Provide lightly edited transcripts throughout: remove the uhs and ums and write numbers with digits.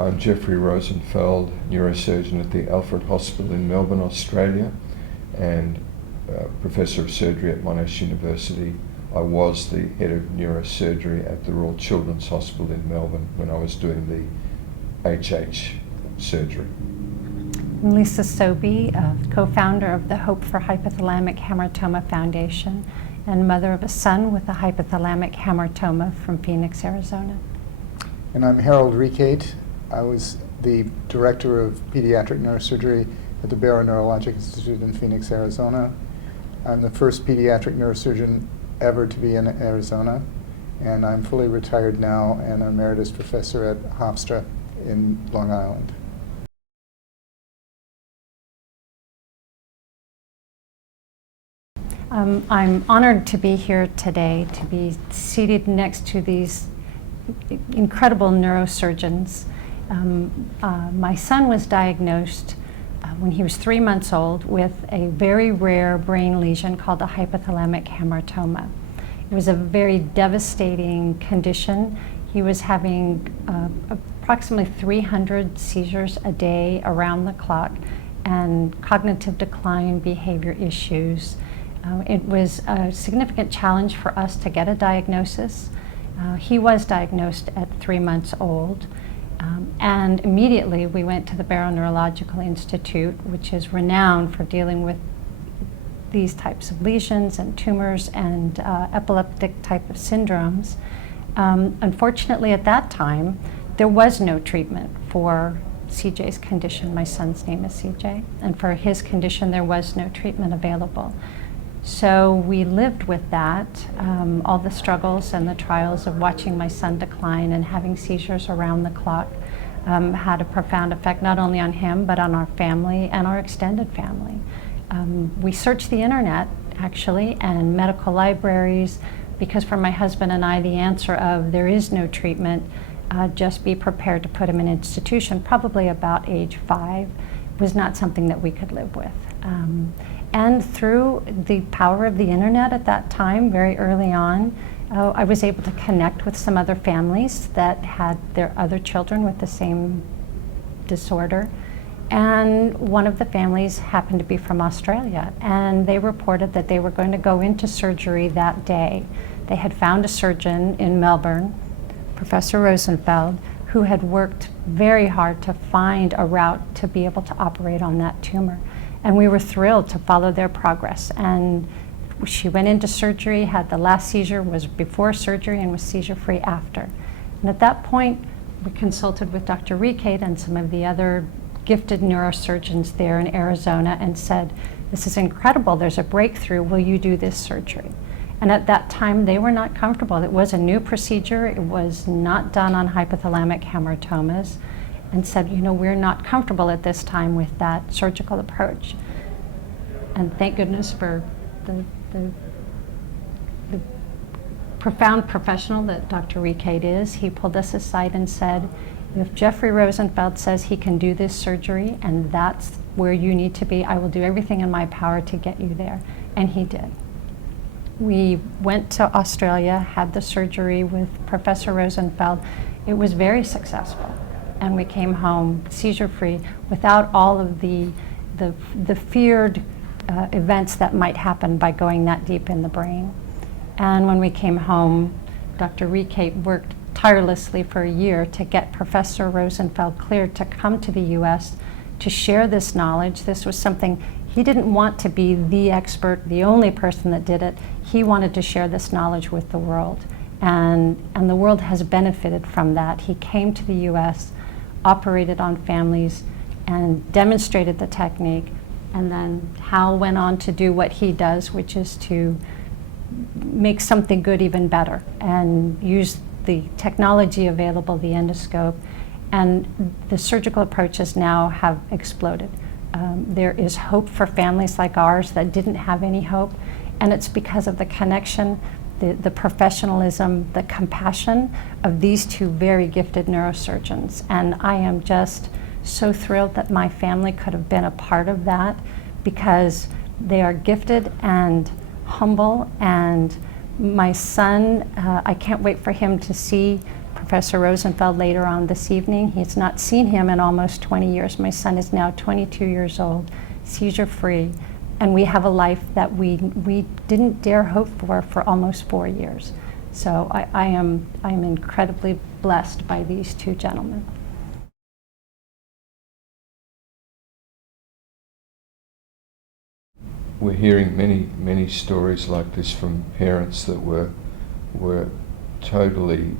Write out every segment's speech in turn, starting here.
I'm Jeffrey Rosenfeld, neurosurgeon at the Alfred Hospital in Melbourne, Australia, and Professor of Surgery at Monash University. I was the head of neurosurgery at the Royal Children's Hospital in Melbourne when I was doing the HH surgery. I'm Lisa Soeby, co-founder of the Hope for Hypothalamic Hamartoma Foundation and mother of a son with a hypothalamic hamartoma from Phoenix, Arizona. And I'm Rekate. I was the director of pediatric neurosurgery at the Barrow Neurologic Institute in Phoenix, Arizona. I'm the first pediatric neurosurgeon ever to be in Arizona, and I'm fully retired now and emeritus professor at Hofstra in Long Island. I'm honored to be here today, to be seated next to these incredible neurosurgeons. My son was diagnosed when he was 3 months old with a very rare brain lesion called a hypothalamic hamartoma. It was a very devastating condition. He was having approximately 300 seizures a day around the clock and cognitive decline, behavior issues. It was a significant challenge for us to get a diagnosis. He was diagnosed at 3 months old, and immediately we went to the Barrow Neurological Institute, which is renowned for dealing with these types of lesions and tumors and epileptic type of syndromes. Unfortunately, at that time, there was no treatment for CJ's condition. My son's name is CJ, and for his condition, there was no treatment available. So we lived with that, all the struggles and the trials of watching my son decline and having seizures around the clock had a profound effect not only on him, but on our family and our extended family. We searched the internet, actually, and medical libraries, because for my husband and I, the answer of there is no treatment, just be prepared to put him in an institution, probably about age 5, was not something that we could live with. And through the power of the internet at that time, very early on, I was able to connect with some other families that had their other children with the same disorder. And one of the families happened to be from Australia, and they reported that they were going to go into surgery that day. They had found a surgeon in Melbourne, Professor Rosenfeld, who had worked very hard to find a route to be able to operate on that tumor. And we were thrilled to follow their progress. And she went into surgery, had the last seizure, was before surgery, and was seizure-free after. And at that point, we consulted with Dr. Rekate and some of the other gifted neurosurgeons there in Arizona and said, this is incredible, there's a breakthrough, will you do this surgery? And at that time, they were not comfortable. It was a new procedure, it was not done on hypothalamic hamartomas, and said, you know, we're not comfortable at this time with that surgical approach. And thank goodness for the profound professional that Dr. Rekate is. He pulled us aside and said, if Jeffrey Rosenfeld says he can do this surgery and that's where you need to be, I will do everything in my power to get you there. And he did. We went to Australia, had the surgery with Professor Rosenfeld. It was very successful. And we came home seizure-free without all of the feared events that might happen by going that deep in the brain. And when we came home, Dr. Rekate worked tirelessly for a year to get Professor Rosenfeld cleared to come to the US to share this knowledge. This was something he didn't want to be the expert, the only person that did it. He wanted to share this knowledge with the world. And the world has benefited from that. He came to the US, operated on families, and demonstrated the technique. And then Hal went on to do what he does, which is to make something good even better and use the technology available, the endoscope, and the surgical approaches now have exploded. There is hope for families like ours that didn't have any hope, and it's because of the connection, the professionalism, the compassion of these two very gifted neurosurgeons. And I am just so thrilled that my family could have been a part of that, because they are gifted and humble, and my son, I can't wait for him to see Professor Rosenfeld later on this evening. He's not seen him in almost 20 years. My son is now 22 years old, seizure-free, and we have a life that we didn't dare hope for almost 4 years. So I am incredibly blessed by these two gentlemen. We're hearing many stories like this from parents that were totally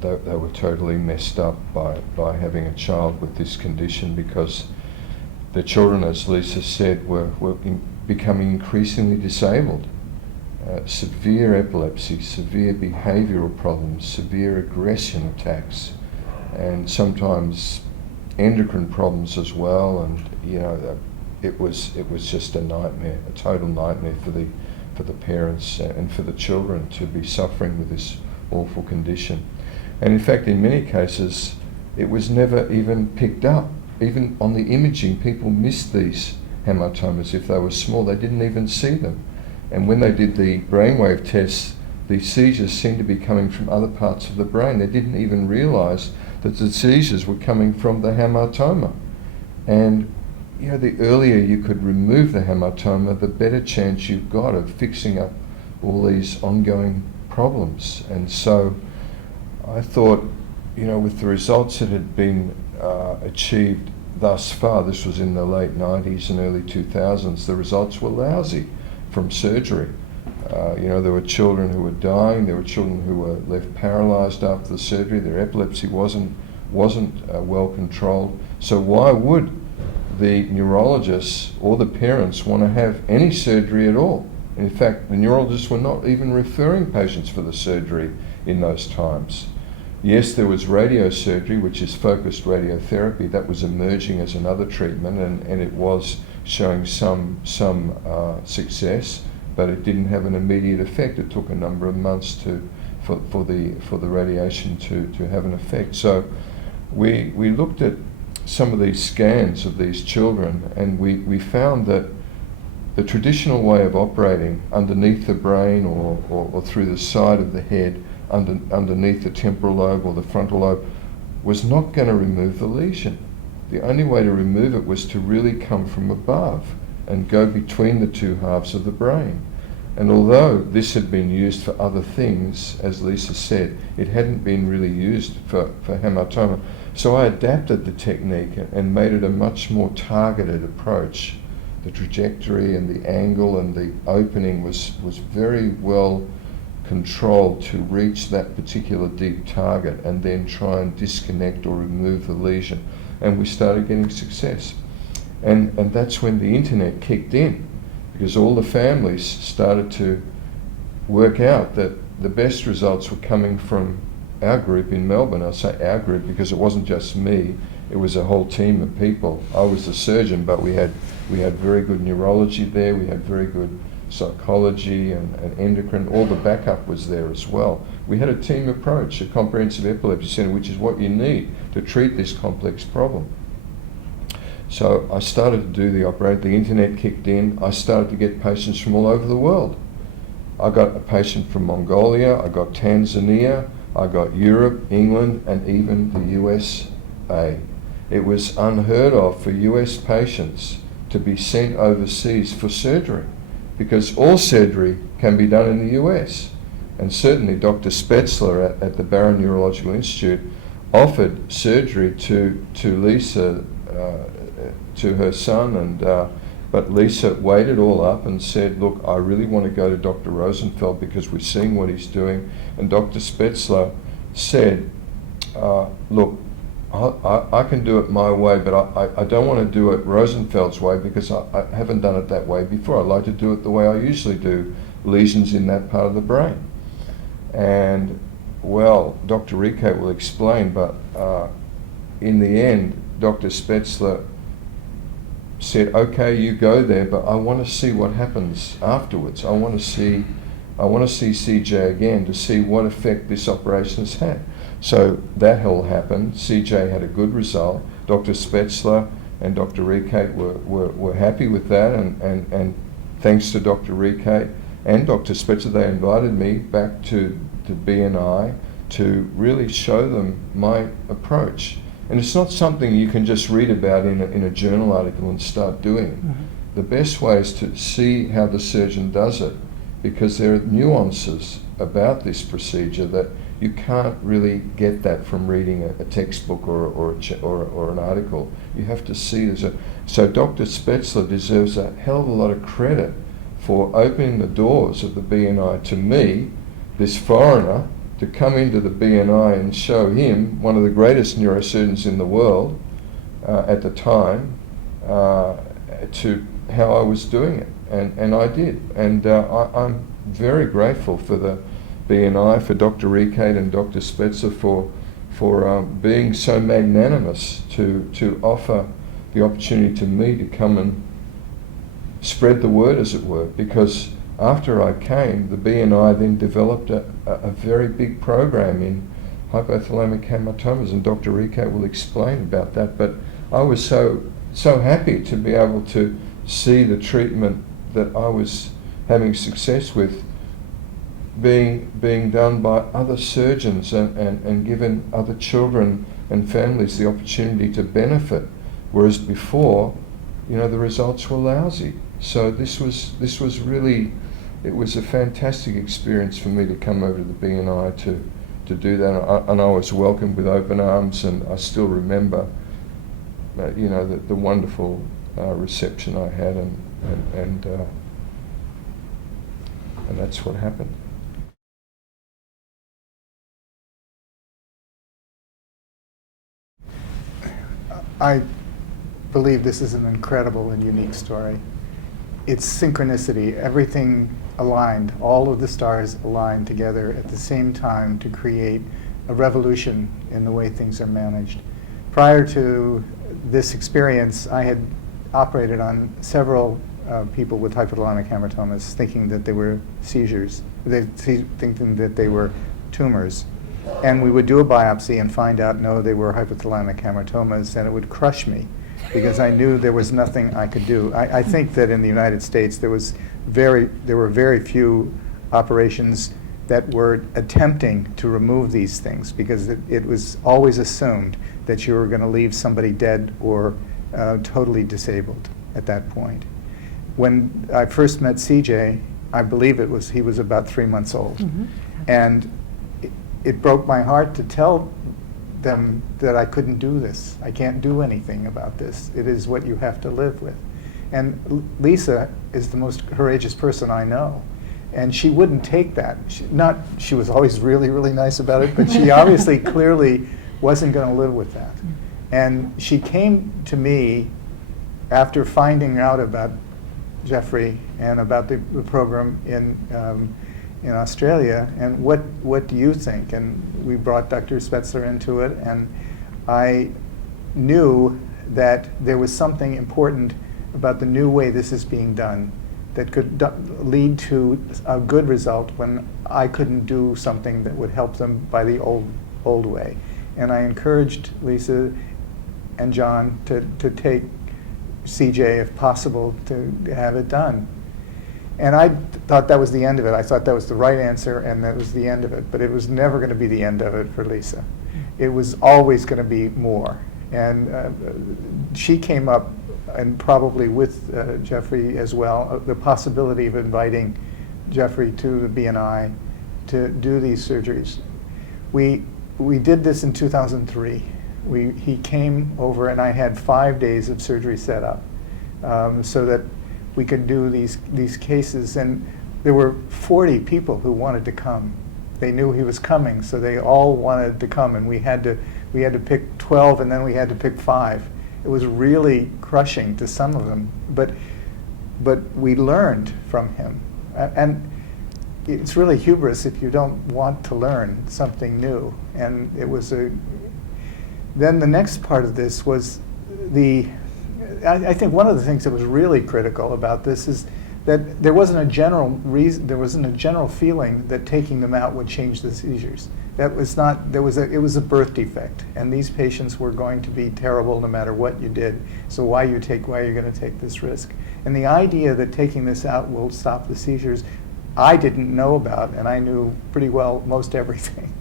they were totally messed up by having a child with this condition, because the children, as Lisa said, were becoming increasingly disabled. Severe epilepsy, severe behavioural problems, severe aggression attacks, and sometimes endocrine problems as well. And you know, it was just a nightmare, a total nightmare for the parents and for the children to be suffering with this awful condition. And in fact, in many cases, it was never even picked up. Even on the imaging, people missed these hamartomas. If they were small, they didn't even see them. And when they did the brainwave tests, the seizures seemed to be coming from other parts of the brain. They didn't even realise that the seizures were coming from the hamartoma. And you know, the earlier you could remove the hamartoma, the better chance you've got of fixing up all these ongoing problems. And so I thought, you know, with the results that had been achieved thus far, this was in the late 90s and early 2000s, the results were lousy from surgery. You know, there were children who were dying, there were children who were left paralysed after the surgery, their epilepsy wasn't well controlled. So why would the neurologists or the parents want to have any surgery at all? In fact, the neurologists were not even referring patients for the surgery in those times. Yes, there was radiosurgery, which is focused radiotherapy, that was emerging as another treatment, and it was showing some success, but it didn't have an immediate effect. It took a number of months for the radiation to have an effect. So we looked at some of these scans of these children, and we found that the traditional way of operating underneath the brain or through the side of the head, underneath the temporal lobe or the frontal lobe, was not going to remove the lesion. The only way to remove it was to really come from above and go between the two halves of the brain. And although this had been used for other things, as Lisa said, it hadn't been really used for hamartoma. So I adapted the technique and made it a much more targeted approach. The trajectory and the angle and the opening was very well controlled to reach that particular deep target and then try and disconnect or remove the lesion. And we started getting success. And that's when the internet kicked in, because all the families started to work out that the best results were coming from our group in Melbourne. I say our group because it wasn't just me, it was a whole team of people. I was the surgeon, but we had very good neurology there, we had very good psychology and endocrine, all the backup was there as well. We had a team approach, a comprehensive epilepsy centre, which is what you need to treat this complex problem. So I started to do the operation, the internet kicked in, I started to get patients from all over the world. I got a patient from Mongolia, I got Tanzania, I got Europe, England, and even the USA. It was unheard of for US patients to be sent overseas for surgery, because all surgery can be done in the US. And certainly Dr. Spetzler at the Barrow Neurological Institute offered surgery to Lisa, to her son, but Lisa weighed it all up and said, look, I really want to go to Dr. Rosenfeld because we're seeing what he's doing. And Dr. Spetzler said, look, I can do it my way, but I don't want to do it Rosenfeld's way because I haven't done it that way before. I'd like to do it the way I usually do lesions in that part of the brain. And, well, Dr. Rekate will explain, but in the end, Dr. Spetzler said, okay, you go there, but I want to see what happens afterwards. I want to see CJ again to see what effect this operation has had. So that all happened. CJ had a good result. Dr. Spetzler and Dr. Rekate were happy with that, and thanks to Dr. Rekate and Dr. Spetzler, they invited me back to to BNI to really show them my approach. And it's not something you can just read about in a journal article and start doing. Mm-hmm. The best way is to see how the surgeon does it, because there are nuances about this procedure that you can't really get that from reading a textbook or an article. You have to see so Dr. Spetzler deserves a hell of a lot of credit for opening the doors of the BNI to me, this foreigner, to come into the BNI and show him, one of the greatest neurosurgeons in the world at the time, to how I was doing it. And I did. And I'm very grateful for the BNI, for Dr. Rekate and Dr. Spetzler for being so magnanimous to offer the opportunity to me to come and spread the word, as it were, because after I came, the BNI then developed a very big program in hypothalamic hamartomas, and Dr. Rekate will explain about that. But I was so happy to be able to see the treatment that I was having success with being done by other surgeons and given other children and families the opportunity to benefit, whereas before, the results were lousy. So this was really, it was a fantastic experience for me to come over to the BNI to do that, and I was welcomed with open arms, and I still remember, the wonderful reception I had, and that's what happened. I believe this is an incredible and unique story. It's synchronicity. Everything aligned, all of the stars aligned together at the same time to create a revolution in the way things are managed. Prior to this experience, I had operated on several people with hypothalamic hamartomas, thinking that they were seizures, thinking that they were tumors. And we would do a biopsy and find out, no, they were hypothalamic hamartomas, and it would crush me because I knew there was nothing I could do. I think that in the United States there were very few operations that were attempting to remove these things, because it was always assumed that you were going to leave somebody dead or totally disabled at that point. When I first met CJ, I believe he was about 3 months old. Mm-hmm. And it broke my heart to tell them that I couldn't do this. I can't do anything about this. It is what you have to live with. And Lisa is the most courageous person I know. And she wouldn't take that. She was always really, really nice about it, but she obviously clearly wasn't going to live with that. And she came to me after finding out about Jeffrey and about the program in Australia, and what do you think? And we brought Dr. Spetzler into it, and I knew that there was something important about the new way this is being done that could lead to a good result when I couldn't do something that would help them by the old way. And I encouraged Lisa and John to take CJ, if possible, to have it done. And I thought that was the end of it. I thought that was the right answer, and that was the end of it. But it was never going to be the end of it for Lisa. It was always going to be more. And she came up, and probably with Jeffrey as well, the possibility of inviting Jeffrey to the BNI to do these surgeries. We did this in 2003. He came over, and I had 5 days of surgery set up so that we could do these cases. And there were 40 people who wanted to come. They knew he was coming, so they all wanted to come, and we had to pick 12, and then we had to pick 5. It was really crushing to some of them, but we learned from him. And it's really hubris if you don't want to learn something new. And it was then the next part of this was I think one of the things that was really critical about this is that there wasn't a general reason, there wasn't a general feeling that taking them out would change the seizures. That was not, it was a birth defect, and these patients were going to be terrible no matter what you did. So why are you going to take this risk? And the idea that taking this out will stop the seizures I didn't know about, and I knew pretty well most everything.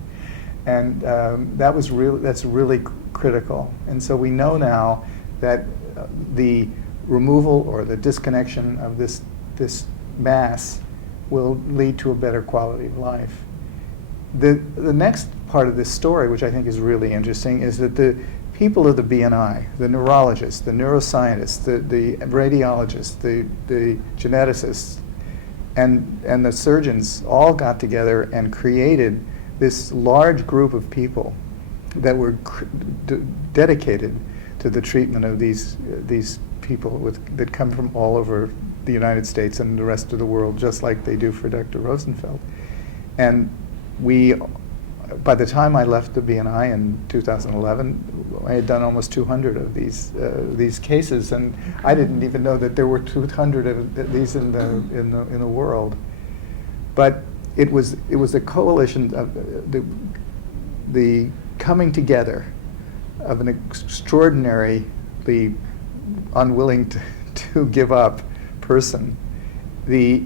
And that's really critical. And so we know now that the removal or the disconnection of this mass will lead to a better quality of life. The next part of this story, which I think is really interesting, is that the people of the BNI, the neurologists, the neuroscientists, the radiologists, the geneticists, and the surgeons all got together and created this large group of people that were dedicated to the treatment of these people that come from all over the United States and the rest of the world, just like they do for Dr. Rosenfeld. And by the time I left the BNI in 2011, I had done almost 200 of these cases, and I didn't even know that there were 200 of these in the world. But it was a coalition of the coming together of an extraordinarily unwilling to give up person, the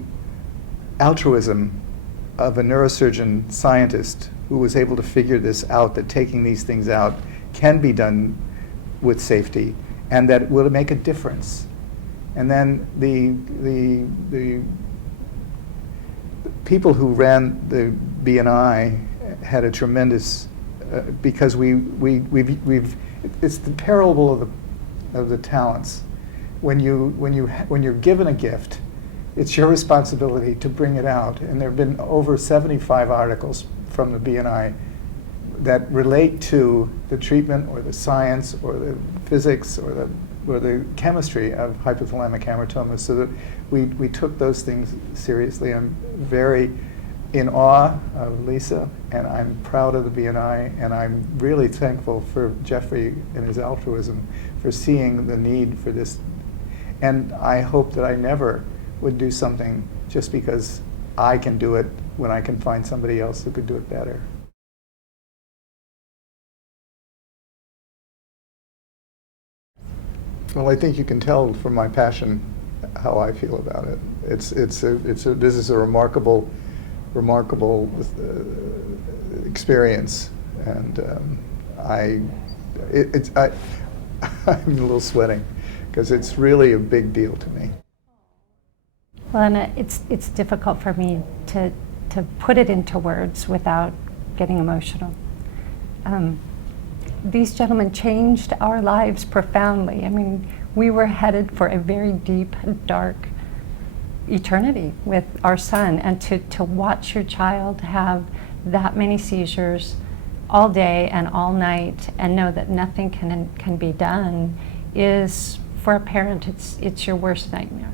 altruism of a neurosurgeon scientist who was able to figure this out, that taking these things out can be done with safety, and that it will make a difference. And then the people who ran the BNI had a tremendous, because it's the parable of the talents. When you're given a gift, it's your responsibility to bring it out. And there have been over 75 articles from the BNI that relate to the treatment or the science or the physics or the chemistry of hypothalamic hamartoma, so that we took those things seriously. I'm very in awe of Lisa, and I'm proud of the BNI, and I'm really thankful for Jeffrey and his altruism for seeing the need for this. And I hope that I never would do something just because I can do it when I can find somebody else who could do it better. Well, I think you can tell from my passion how I feel about it. This is a remarkable experience, and I'm a little sweating because it's really a big deal to me. Well, and it's difficult for me to put it into words without getting emotional. These gentlemen changed our lives profoundly. I mean, we were headed for a very deep, dark eternity with our son, and to watch your child have that many seizures all day and all night and know that nothing can be done is, for a parent, it's your worst nightmare.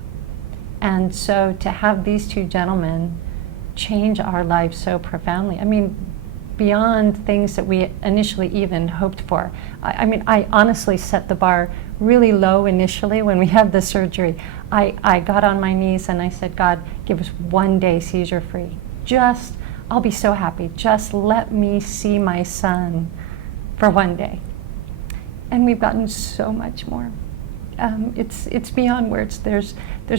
And so to have these two gentlemen change our lives so profoundly, I mean, beyond things that we initially even hoped for. I mean, I honestly set the bar really low initially when we had the surgery. I got on my knees and I said, God, give us 1 day seizure-free. I'll be so happy. Just let me see my son for 1 day. And we've gotten so much more. It's beyond words. There's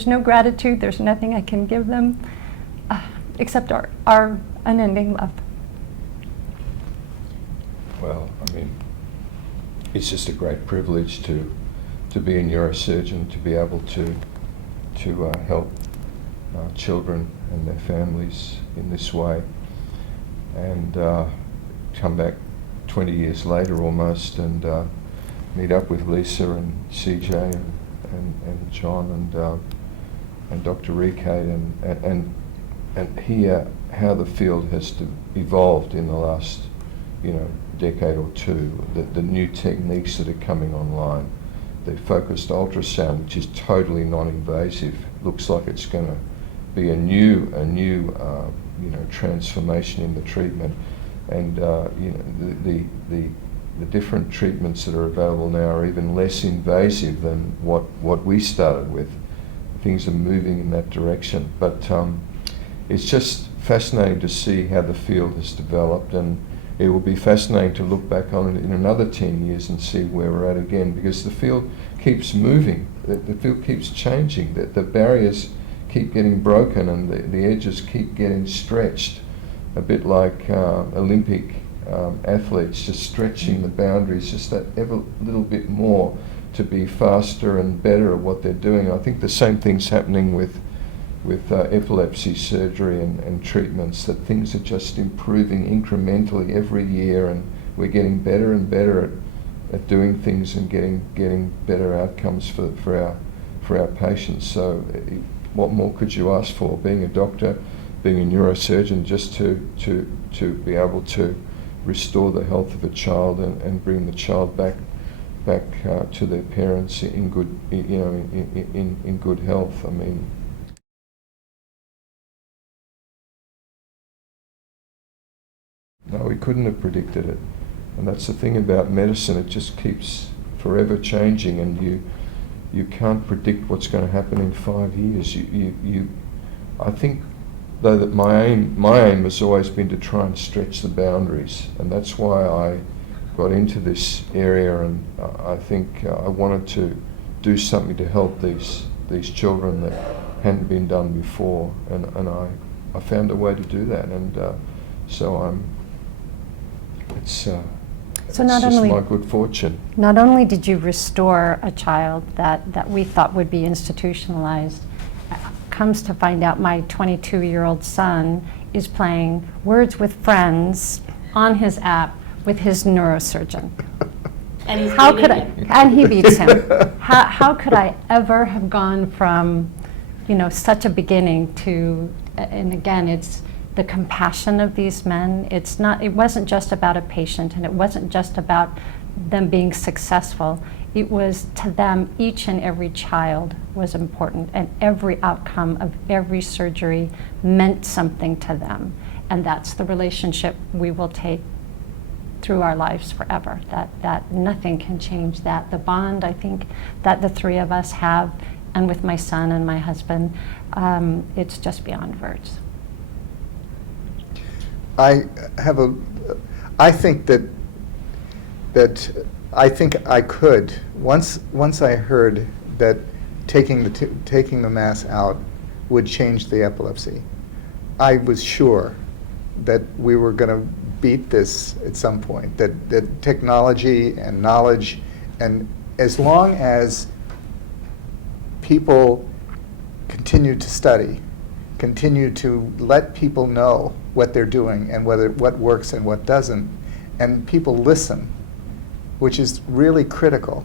no gratitude. There's nothing I can give them except our unending love. Well, I mean, it's just a great privilege to be a neurosurgeon, to be able to help children and their families in this way, and come back 20 years later almost and meet up with Lisa and CJ and John and Dr. Rekate and hear how the field has evolved in the last decade or two, the new techniques that are coming online. The focused ultrasound, which is totally non-invasive, looks like it's going to be a new transformation in the treatment. And the different treatments that are available now are even less invasive than what we started with. Things are moving in that direction, but it's just fascinating to see how the field has developed, and it will be fascinating to look back on it in another 10 years and see where we're at again, because the field keeps moving, the field keeps changing, the barriers keep getting broken, and the edges keep getting stretched, a bit like Olympic athletes, just stretching the boundaries just that ever little bit more to be faster and better at what they're doing. I think the same thing's happening with epilepsy surgery and treatments, that things are just improving incrementally every year, and we're getting better and better at doing things and getting better outcomes for our patients. So what more could you ask for, being a doctor, being a neurosurgeon, just to be able to restore the health of a child and bring the child back to their parents in good, in good health. I mean, no, we couldn't have predicted it, and that's the thing about medicine. It just keeps forever changing, and you can't predict what's going to happen in 5 years. I think, though, that my aim has always been to try and stretch the boundaries, and that's why I got into this area, and I think I wanted to do something to help these children that hadn't been done before, and I found a way to do that, and so it's not just only my good fortune. Not only did you restore a child that we thought would be institutionalized, comes to find out my 22-year-old son is playing Words with Friends on his app with his neurosurgeon. And he's How beating could him. And he beats him. How could I ever have gone from, such a beginning to, and again, it's the compassion of these men. It wasn't just about a patient, and it wasn't just about them being successful. It was, to them, each and every child was important, and every outcome of every surgery meant something to them. And that's the relationship we will take through our lives forever. That nothing can change that. The bond, I think, that the three of us have, and with my son and my husband, it's just beyond words. I think I could. Once I heard that taking the mass out would change the epilepsy, I was sure that we were going to beat this at some point. That technology and knowledge, and as long as people continue to study, continue to let people know what they're doing and what works and what doesn't, and people listen, which is really critical,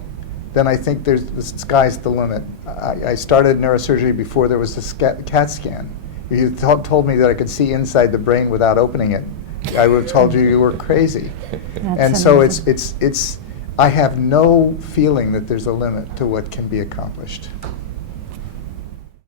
then I think the sky's the limit. I started neurosurgery before there was a CAT scan. If you told me that I could see inside the brain without opening it, I would have told you were crazy. And so I have no feeling that there's a limit to what can be accomplished.